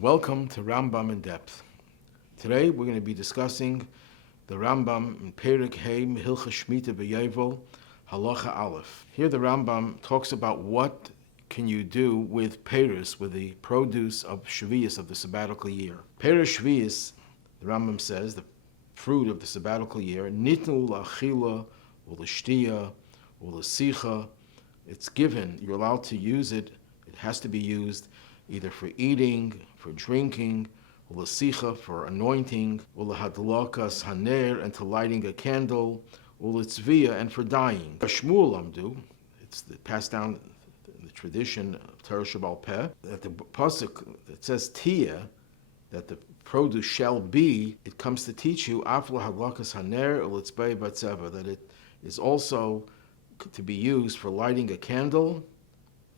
Welcome to Rambam In-Depth. Today we're going to be discussing the Rambam in Perek Heim Hilcha Shmita B'Yovel Halacha Aleph. Here the Rambam talks about what can you do with Peres, with the produce of Shevi'is, of the sabbatical year. Peres Shevi'is, the Rambam says, the fruit of the sabbatical year, Nitnu L'Achila U'L'Shtiya U'L'Sicha. It's given, you're allowed to use it. It has to be used either for eating, for drinking, u'lesicha, for anointing, u'lehadlakas haner, and to lighting a candle, u'letzviya, and for dyeing. Shmuel amdu, it's passed down in the tradition of Torah Shebaal Peh, that the pasuk that says tia, that the produce shall be, it comes to teach you af lahadlakas haner u'letzbei batzeva, that it is also to be used for lighting a candle,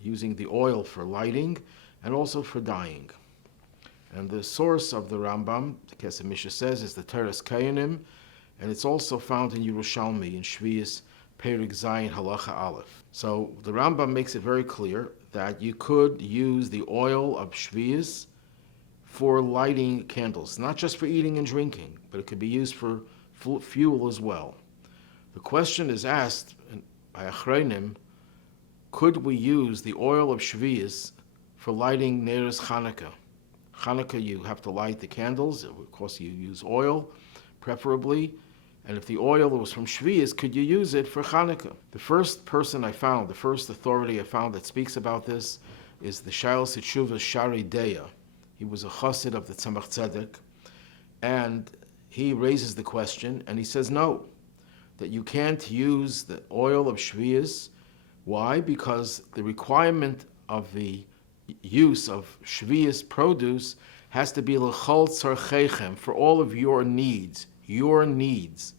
using the oil for lighting, and also for dyeing. And the source of the Rambam, the Kesef Mishnah says, is the Teres Kayanim, and it's also found in Yerushalmi, in Shevi'is, Perek Zayin Halacha Aleph. So the Rambam makes it very clear that you could use the oil of Shevi'is for lighting candles, not just for eating and drinking, but it could be used for fuel as well. The question is asked by Achreinim, could we use the oil of Shevi'is for lighting Neres Chanukah? Chanukah, you have to light the candles. Of course, you use oil, preferably. And if the oil was from Shevi'is, could you use it for Chanukah? The first person I found, the first authority I found that speaks about this is the Shilas Teshuvah Shari Deya. He was a chassid of the Tzemach Tzedek. And he raises the question, and he says no, that you can't use the oil of Shevi'is. Why? Because the requirement of the use of Shevi'is produce has to be l'chol tzarchechem, for all of your needs. Your needs.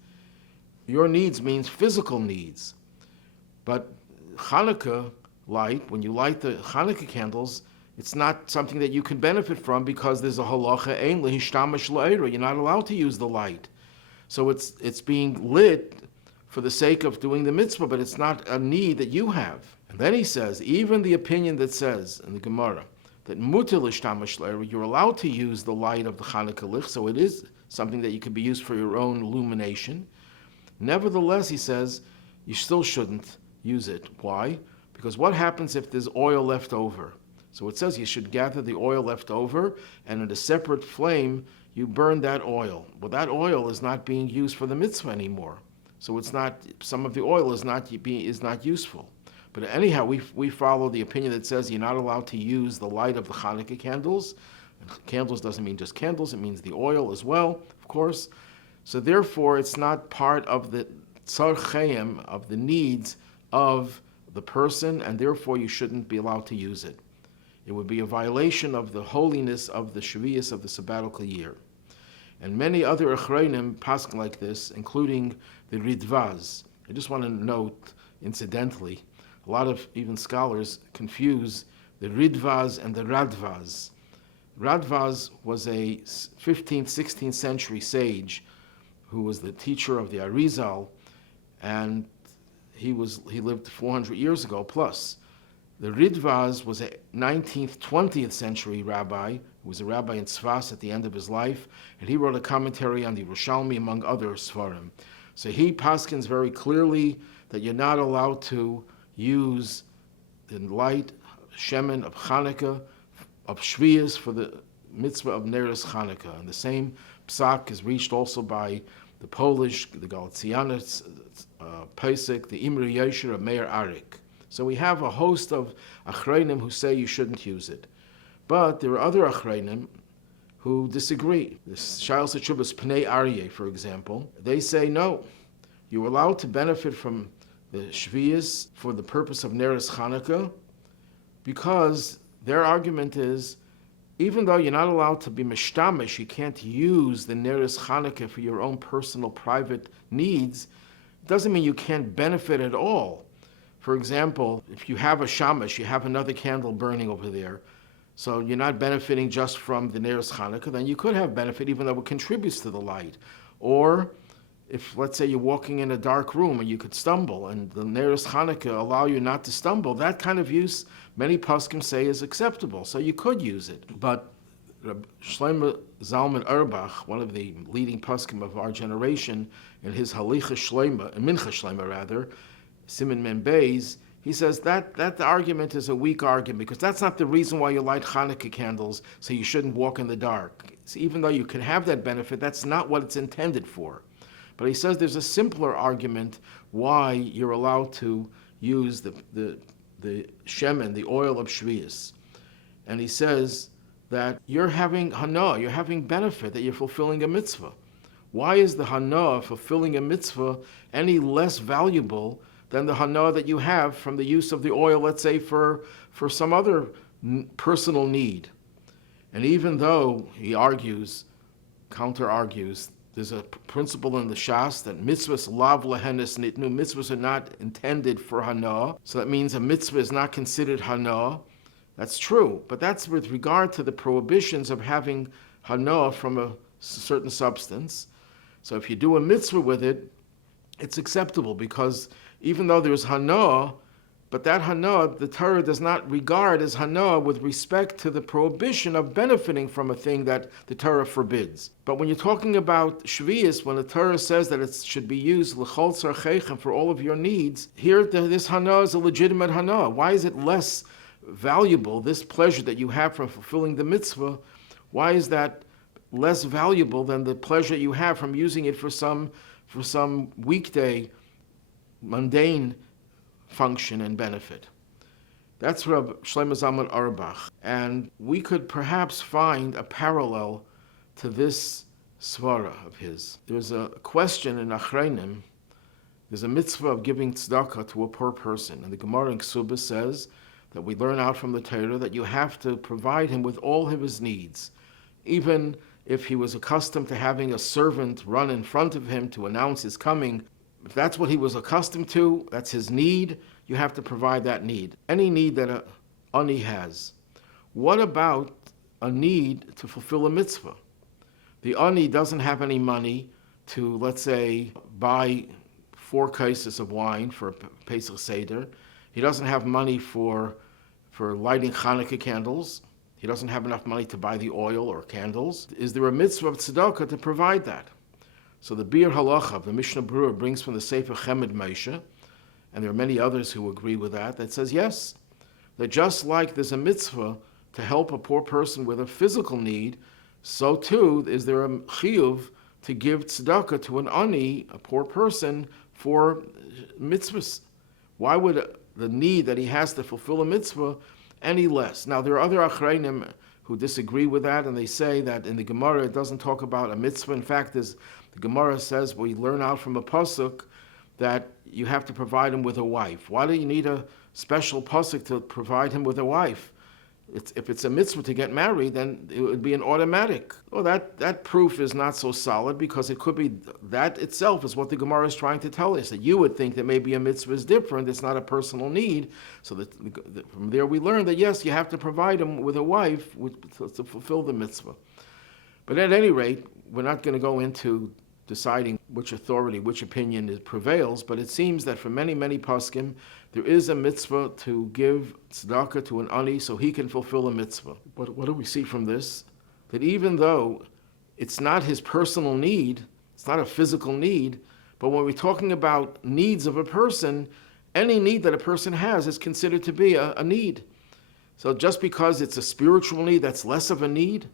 Your needs means physical needs. But Chanukah light, when you light the Chanukah candles, it's not something that you can benefit from because there's a halacha ein lehishtamesh la'ira. You're not allowed to use the light. So it's being lit for the sake of doing the mitzvah, but it's not a need that you have. And then he says, even the opinion that says in the Gemara that muter l'shtamash le'ira, you're allowed to use the light of the Chanukah lich, so it is something that you could be used for your own illumination. Nevertheless, he says, you still shouldn't use it. Why? Because what happens if there's oil left over? So it says you should gather the oil left over, and in a separate flame, you burn that oil. Well, that oil is not being used for the mitzvah anymore. So it's not, some of the oil is not useful. But anyhow, we follow the opinion that says you're not allowed to use the light of the Chanukah candles. And candles doesn't mean just candles, it means the oil as well, of course. So therefore, it's not part of the tzarcheim, of the needs of the person, and therefore you shouldn't be allowed to use it. It would be a violation of the holiness of the Shevi'is of the sabbatical year. And many other Achreinim paskin like this, including the Ridvaz. I just want to note, incidentally, a lot of even scholars confuse the Ridvaz and the Radvaz. Radvaz was a 15th, 16th century sage who was the teacher of the Arizal, and he lived 400 years ago plus. The Ridvaz was a 19th, 20th century rabbi, who was a rabbi in Tzfas at the end of his life, and he wrote a commentary on the Yerushalmi, among other Sfarim. So he paskins very clearly that you're not allowed to use the light, shemen of Chanukah, of Shevi'is for the mitzvah of Neres Chanukah. And the same psak is reached also by the Polish, the Galicianus, Pesach, the Imre Yesher of Meir Arik. So we have a host of Achreinim who say you shouldn't use it. But there are other Achreinim who disagree. The Shilas Teshuvah Pnei Aryeh, for example, they say no. You're allowed to benefit from the Shevi'is for the purpose of Neres Chanukah because their argument is, even though you're not allowed to be mishtamish, you can't use the Neres Chanukah for your own personal, private needs, it doesn't mean you can't benefit at all. For example, if you have a shamash, you have another candle burning over there, so you're not benefiting just from the Neres Chanukah, then you could have benefit even though it contributes to the light. Or if, let's say, you're walking in a dark room and you could stumble, and the Neres Chanukah allow you not to stumble, that kind of use, many poskim say, is acceptable, so you could use it. But Shlomo Zalman Auerbach, one of the leading poskim of our generation, in his Mincha Shleima, Siman Mem Beis, he says that the argument is a weak argument because that's not the reason why you light Chanukah candles, so you shouldn't walk in the dark. So even though you can have that benefit, that's not what it's intended for. But he says there's a simpler argument why you're allowed to use the shemen, the oil of Shevi'is. And he says that you're having hana, you're having benefit, that you're fulfilling a mitzvah. Why is the hana, fulfilling a mitzvah, any less valuable than the hana that you have from the use of the oil, let's say, for some other personal need? And even though he counter-argues, there's a principle in the Shas that mitzvahs lav lehenes nitnu, mitzvahs are not intended for hana, so that means a mitzvah is not considered hana. That's true, but that's with regard to the prohibitions of having hana from a certain substance. So if you do a mitzvah with it, it's acceptable because even though there's hana, but that hana, the Torah does not regard as hana with respect to the prohibition of benefiting from a thing that the Torah forbids. But when you're talking about Shevi'is, when the Torah says that it should be used l'chol tzarcheichem, for all of your needs, here this hana is a legitimate hana. Why is it less valuable, this pleasure that you have from fulfilling the mitzvah, why is that less valuable than the pleasure you have from using it for some weekday mundane function and benefit? That's Rabbi Shlomo Zalman Auerbach. And we could perhaps find a parallel to this svara of his. There's a question in Achreinim, there's a mitzvah of giving tzedakah to a poor person. And the Gemara in Ksubah says that we learn out from the Torah that you have to provide him with all of his needs. Even if he was accustomed to having a servant run in front of him to announce his coming, if that's what he was accustomed to, that's his need, you have to provide that need. Any need that a ani has. What about a need to fulfill a mitzvah? The ani doesn't have any money to, let's say, buy 4 cases of wine for a Pesach Seder. He doesn't have money for lighting Chanukah candles. He doesn't have enough money to buy the oil or candles. Is there a mitzvah of tzedakah to provide that? So the Bir Halacha, the Mishnah Berurah, brings from the Sefer Chemed Moshe, and there are many others who agree with that says yes, that just like there's a mitzvah to help a poor person with a physical need, so too is there a chiyuv to give tzedakah to an ani, a poor person, for mitzvahs. Why would the need that he has to fulfill a mitzvah any less? Now, there are other achreinim who disagree with that, and they say that in the Gemara it doesn't talk about a mitzvah. In fact, the Gemara says we learn out from a pasuk that you have to provide him with a wife. Why do you need a special pasuk to provide him with a wife? If it's a mitzvah to get married, then it would be an automatic. Well, that proof is not so solid because it could be that itself is what the Gemara is trying to tell us, that you would think that maybe a mitzvah is different, it's not a personal need. So that from there we learn that yes, you have to provide him with a wife to fulfill the mitzvah. But at any rate, we're not going to go into deciding which authority, which opinion prevails, but it seems that for many, many poskim, there is a mitzvah to give tzedakah to an ani so he can fulfill a mitzvah. What do we see from this? That even though it's not his personal need, it's not a physical need, but when we're talking about needs of a person, any need that a person has is considered to be a need. So just because it's a spiritual need, that's less of a need.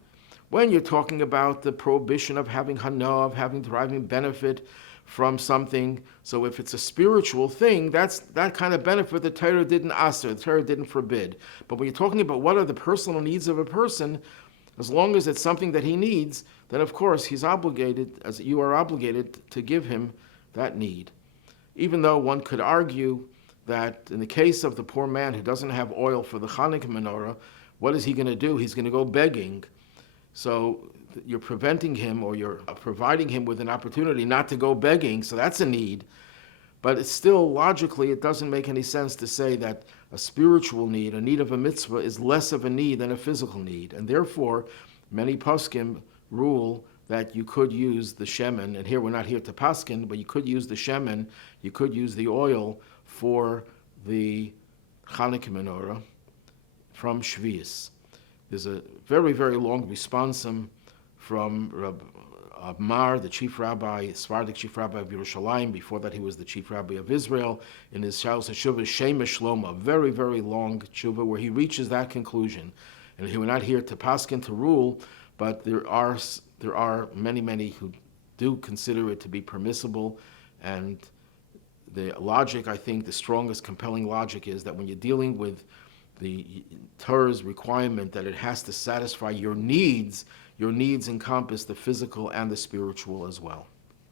When you're talking about the prohibition of having hana, of having deriving benefit from something, so if it's a spiritual thing, that's that kind of benefit the Torah didn't aser, the Torah didn't forbid. But when you're talking about what are the personal needs of a person, as long as it's something that he needs, then of course he's obligated, as you are obligated, to give him that need. Even though one could argue that in the case of the poor man who doesn't have oil for the Chanukah menorah, what is he going to do? He's going to go begging. So you're preventing him, or you're providing him with an opportunity not to go begging, so that's a need. But it's still, logically, it doesn't make any sense to say that a spiritual need, a need of a mitzvah, is less of a need than a physical need. And therefore, many poskim rule that you could use the shemen, and here we're not here to paskin, but you could use the shemen, you could use the oil for the Chanukah menorah from Shevi'is. There's a very, very long responsum from Rabbi Mar, the chief rabbi, Sephardic chief rabbi of Yerushalayim. Before that, he was the chief rabbi of Israel. In his Shalos HaShuvah, Shemesh Shlomo, a very, very long tshuva, where he reaches that conclusion. And we're not here to paskin, to rule, but there are many, many who do consider it to be permissible. And the logic, I think, the strongest compelling logic is that when you're dealing with the Torah's requirement that it has to satisfy your needs encompass the physical and the spiritual as well.